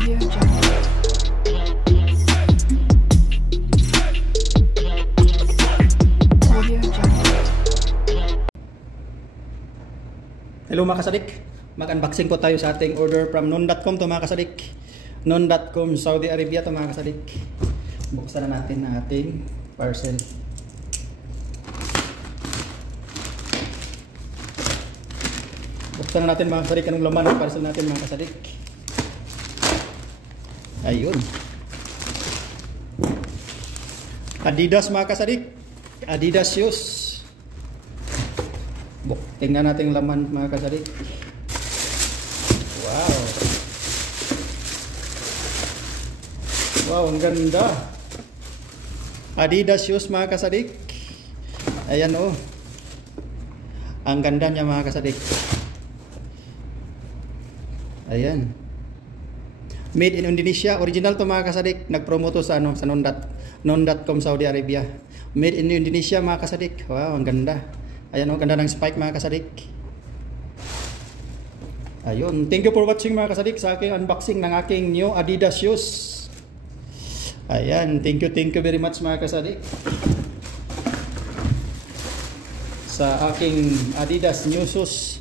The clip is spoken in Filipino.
Audio Jungle. Audio Jungle. Hello mga kasadik, mag-unboxing po tayo sa ating order from non.com to mga kasadik. Non.com Saudi Arabia to mga kasadik. Buksan na natin ang ating parcel. Buksan na natin mga kasadik anong laman ng parcel natin mga kasadik. Ayun. Adidas mga kasadik. Adidas shoes. Tingnan natin yung laman mga kasadik. Wow. Wow, ang ganda. Adidas shoes mga kasadik. Ayan oh. Ang ganda niya mga kasadik. Ayan. Made in Indonesia. Original to mga kasadik. Nag-promote to sa sa non.com Saudi Arabia. Made in Indonesia mga kasadik. Wow, ang ganda. Ayan o, ganda ng spike mga kasadik. Ayun, thank you for watching mga kasadik sa aking unboxing ng aking new Adidas shoes. Ayan, thank you very much mga kasadik sa aking Adidas new shoes.